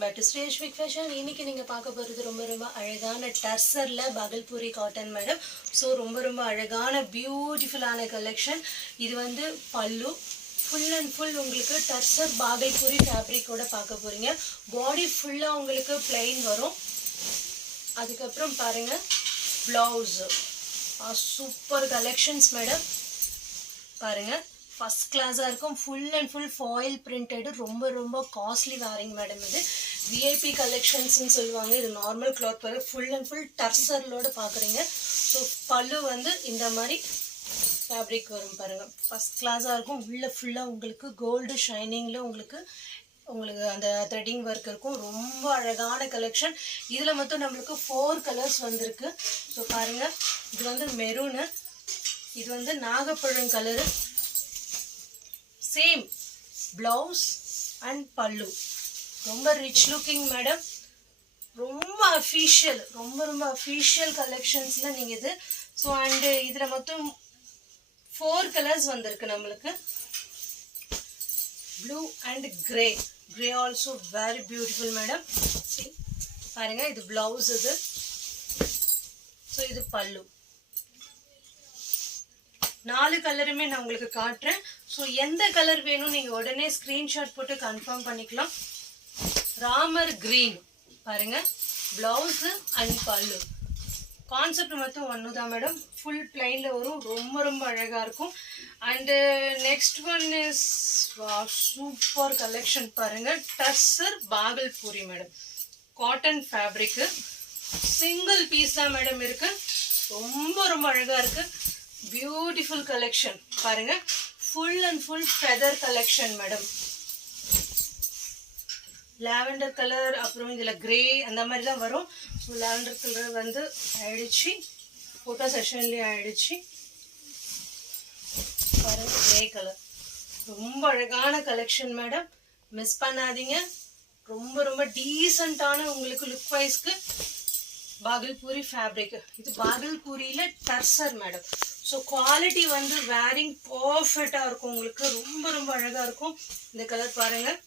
Welcome back to Srishvik fashion. இன்னைக்கு நீங்கள் பார்க்க போகிறது ரொம்ப ரொம்ப அழகான டர்சரில் பகல்பூரி காட்டன் மேடம். ஸோ ரொம்ப அழகான பியூட்டிஃபுல்லான கலெக்ஷன். இது வந்து பல்லு ஃபுல் அண்ட் ஃபுல் உங்களுக்கு டர்சர் பாகல்பூரி ஃபேப்ரிக்கோட பார்க்க போகிறீங்க. பாடி ஃபுல்லாக உங்களுக்கு பிளெயின் வரும். அதுக்கப்புறம் பாருங்கள் ப்ளவுஸு சூப்பர் கலெக்ஷன்ஸ் மேடம். பாருங்கள் ஃபஸ்ட் கிளாஸாக இருக்கும். Full and full foil printed. ரொம்ப காஸ்ட்லி வேரிங் மேடம். இது விஐபி கலெக்ஷன்ஸ்னு சொல்லுவாங்க. இது நார்மல் கிளாத் வர ஃபுல் அண்ட் ஃபுல் டர்சர்லோடு பார்க்குறீங்க. ஸோ பல்லு வந்து இந்த மாதிரி ஃபேப்ரிக் வரும் பாருங்கள். ஃபஸ்ட் கிளாஸாக இருக்கும். உள்ளே ஃபுல்லாக உங்களுக்கு கோல்டு ஷைனிங்கில் உங்களுக்கு அந்த த்ரெட்டிங் ஒர்க் இருக்கும். ரொம்ப அழகான கலெக்ஷன். இதில் மொத்தம் நம்மளுக்கு 4 கலர்ஸ் வந்திருக்கு. ஸோ பாருங்கள், இது வந்து மெரூனு, இது வந்து நாகப்பழம் கலரு, சேம் பிளவுஸ் அண்ட் பல்லு. ரொம்ப ரிச் லுக்கிங் மேடம். ரொம்ப அஃபீஷியல், ரொம்ப அஃபீஷியல் கலெக்ஷன்ஸில் நீங்கள் இது. ஸோ அண்டு இதில் மொத்தம் 4 கலர்ஸ் வந்திருக்கு நம்மளுக்கு. Blue and grey. Grey also very beautiful madam. பாருங்க, இது பிளவுஸ். இது ஸோ இது பல்லு. 4 கலருமே நான் உங்களுக்கு காட்டுறேன். ஸோ எந்த கலர் வேணும் நீங்கள் உடனே ஸ்க்ரீன்ஷாட் போட்டு கன்ஃபார்ம் பண்ணிக்கலாம். ராமர் கிரீன் பாருங்க, பிளவுஸு அண்ட் பல்லு. கான்செப்ட் மட்டும் ஒன்று தான் மேடம். ஃபுல் பிளைனில் வரும். ரொம்ப அழகாக இருக்கும். And next one is super collection பாருங்கள். Tussar Bhagalpuri madam. Cotton fabric. Single piece தான் மேடம் இருக்குது. ரொம்ப அழகாக இருக்குது. பியூட்டிஃபுல் கலெக்ஷன் பாருங்க. Full and full feather collection madam. Lavender colour, அப்புறம் இதில் கிரே அந்த மாதிரி தான் வரும். ஸோ லாவெண்டர் கலர் வந்து ஆயிடுச்சு, ஃபோட்டோ செஷன்லேயே ஆயிடுச்சு. பாருங்க, கிரே கலர். ரொம்ப அழகான கலெக்ஷன் மேடம். மிஸ் பண்ணாதீங்க. ரொம்ப டீசெண்டான உங்களுக்கு லுக் வைஸ்க்கு பாகல்பூரி ஃபேப்ரிக். இது பாகல்பூரியில் டர்சர் மேடம். ஸோ குவாலிட்டி வந்து வேரிங் பர்ஃபெக்டாக இருக்கும் உங்களுக்கு. ரொம்ப அழகாக இருக்கும். இந்த கலர் பாருங்கள்.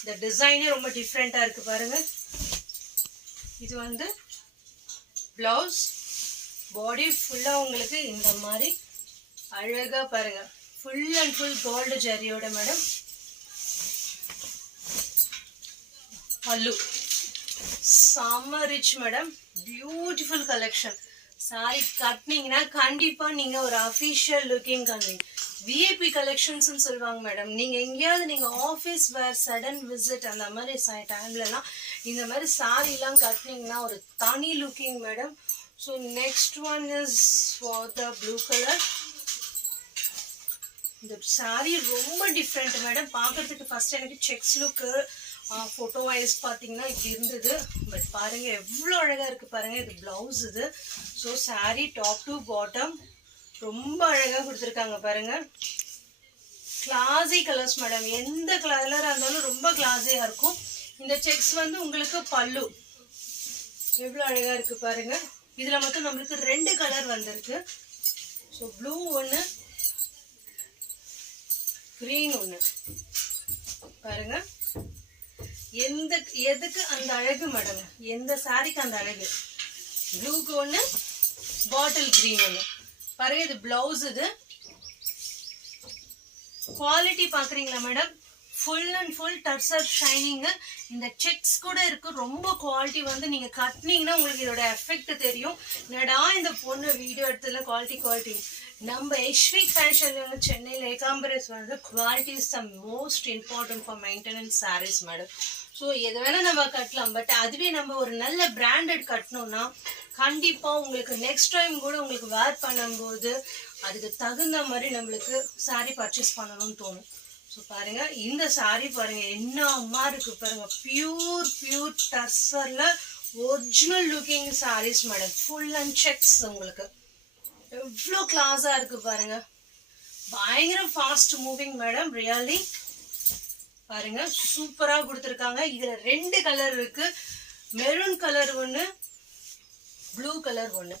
இந்த டிசைனே ரொம்ப டிஃப்ரெண்ட்டாக இருக்குது பாருங்கள். இது வந்து ப்ளவுஸ். பாடி ஃபுல்லாக உங்களுக்கு இந்த மாதிரி அழகாக பாருங்கள். ஃபுல் அண்ட் ஃபுல் கோல்டு ஜரியோட மேடம். பல்லு செம்ம rich madam. Beautiful collection. Sari கட்டினீங்கன்னா கண்டிப்பாக நீங்கள் ஒரு அஃபிஷியல் லுக்கிங் காணுவீங்க. விஐபி கலெக்ஷன்ஸ்னு சொல்லுவாங்க மேடம். நீங்கள் எங்கேயாவது நீங்கள் ஆஃபீஸ் வேர் சடன் விசிட் அந்த மாதிரி டைம்லலாம் இந்த மாதிரி சாரிலாம் கட்டினீங்கன்னா ஒரு தனி looking madam. So next one is for the blue colour. இந்த சாரி ரொம்ப டிஃப்ரெண்ட் மேடம். பார்க்குறதுக்கு ஃபர்ஸ்ட் எனக்கு செக்ஸ் லுக்கு ஃபோட்டோ வைஸ் பார்த்தீங்கன்னா இப்படி இருந்தது. பட் பாருங்கள் எவ்வளோ அழகாக இருக்குது பாருங்கள். இது ப்ளவுஸ். இது so sari top to bottom ரொம்ப அழகாக கொடுத்துருக்காங்க பாருங்கள். Classy colours madam. எந்த கலராக இருந்தாலும் ரொம்ப கிளாஸியாக இருக்கும். இந்த செக்ஸ் வந்து உங்களுக்கு பல்லு. எவ்வளோ அழகாக இருக்குது பாருங்கள். இதில் மட்டும் நம்மளுக்கு 2 கலர் வந்திருக்கு. ஸோ ப்ளூ ஒன்று, க்ரீன் ஒன்று. பாருங்கள், எதுக்கு அந்த அழகு மேடம். எந்த சாரிக்கு அந்த அழகு. ப்ளூக்கு ஒன்று, பாட்டில் கிரீன் ஒன்று. பாருங்க, இது பிளவுஸ். இது குவாலிட்டி பார்க்குறீங்களா madam. Full and full tussar shining. இந்த செக்ஸ் கூட இருக்கு. ரொம்ப குவாலிட்டி வந்து நீங்கள் கட்டினீங்கன்னா உங்களுக்கு இதோட எஃபெக்ட் தெரியும். என்னடா இந்த பொண்ணு வீடியோ எடுத்ததுல குவாலிட்டி. நம்ம எஷ்விக் ஃபேஷன்ல வந்து சென்னையில் ஏகாம்பரேஸ் வந்து quality is the most important for maintenance saris madam. So எது வேணால் நம்ம கட்டலாம். பட் அதுவே நம்ம ஒரு நல்ல பிராண்டட் கட்டணும்னா கண்டிப்பாக உங்களுக்கு நெக்ஸ்ட் டைம் கூட உங்களுக்கு வேர் பண்ணும்போது அதுக்கு தகுந்த மாதிரி நம்மளுக்கு சாரீ பர்ச்சேஸ் பண்ணணும்னு தோணும். ஸோ பாருங்கள், இந்த சாரீ பாருங்கள் என்ன அம்மா இருக்குது பாருங்கள். பியூர் டர்சரில் original looking saris madam. Full and checks உங்களுக்கு எவ்வளோ கிளாஸாக இருக்குது பாருங்கள். பயங்கர ஃபாஸ்ட் மூவிங் மேடம். ரியலி பாருங்க, சூப்பராக கொடுத்துருக்காங்க. இதில் 2 கலர் இருக்குது. மெரூன் கலர் ஒன்று, ப்ளூ கலர் ஒன்று.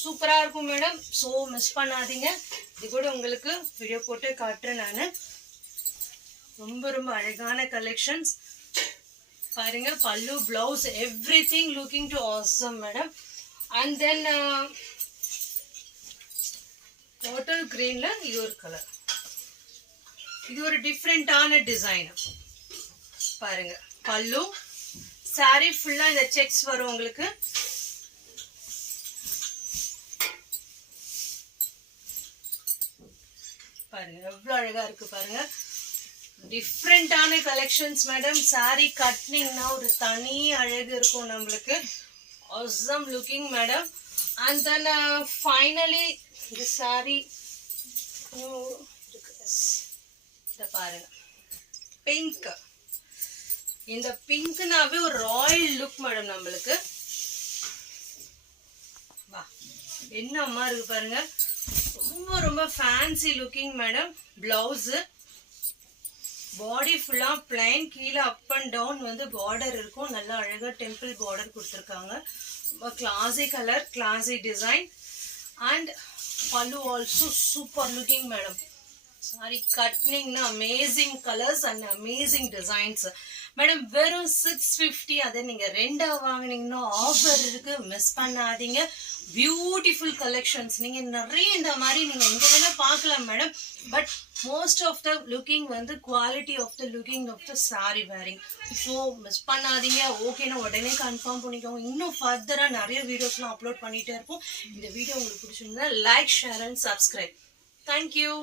சூப்பராக இருக்கும் மேடம். ஸோ மிஸ் பண்ணாதீங்க. இது கூட உங்களுக்கு வீடியோ போட்டு காட்டுறேன் நான். ரொம்ப அழகான கலெக்ஷன்ஸ். பாருங்க pallu blouse everything looking to awesome madam. And then water கிரீன்ல இது ஒரு கலர், இது ஒரு டிஃப்ரெண்டான டிசைன் பாருங்க. பல்லு சாரி ஃபுல்லா இந்த செக்ஸ் வரும் உங்களுக்கு. பாருங்க எவ்வளவு அழகா இருக்கு பாருங்க. டிஃப்ரெண்டான கலெக்ஷன்ஸ் மேடம். சாரி கட்னிங்னா ஒரு தனி அழகு இருக்கும் நம்மளுக்கு. Awesome looking madam. And then finally இந்த சாரி இத பாருங்க பிங்க். இந்த பிங்க்னாவே ஒரு ராயல் லுக் மேடம் நம்மளுக்கு. வா என்னம்மா இருக்கு பாருங்க. ரொம்ப ரொம்ப fancy looking madam. Blouse body ஃபுல்லா பிளைன், கீழே அப் அண்ட் டவுன் வந்து பார்டர் இருக்கும். நல்லா அழகா டெம்பிள் பார்டர் கொடுத்துருக்காங்க. ரொம்ப classy colour, classy design. And pallu also super looking madam. Sari கட்னிங்னா amazing colours and amazing designs madam. வெறும் 650. அதை நீங்க ரெண்டா வாங்கினீங்கன்னா ஆஃபர் இருக்கு, மிஸ் பண்ணாதீங்க. Beautiful collections. நீங்க நிறைய இந்த மாதிரி நீங்க எங்க வேணா பார்க்கலாம் madam. But most of the looking வந்து quality of the looking of the sari wearing. So miss பண்ணாதீங்க. ஓகேனா உடனே கன்ஃபார்ம் பண்ணிக்கோங்க. இன்னும் ஃபர்தரா நிறைய வீடியோஸ்லாம் அப்லோட் பண்ணிட்டே இருப்போம். இந்த வீடியோ உங்களுக்கு பிடிச்சிருந்தா like, share and subscribe. Thank you.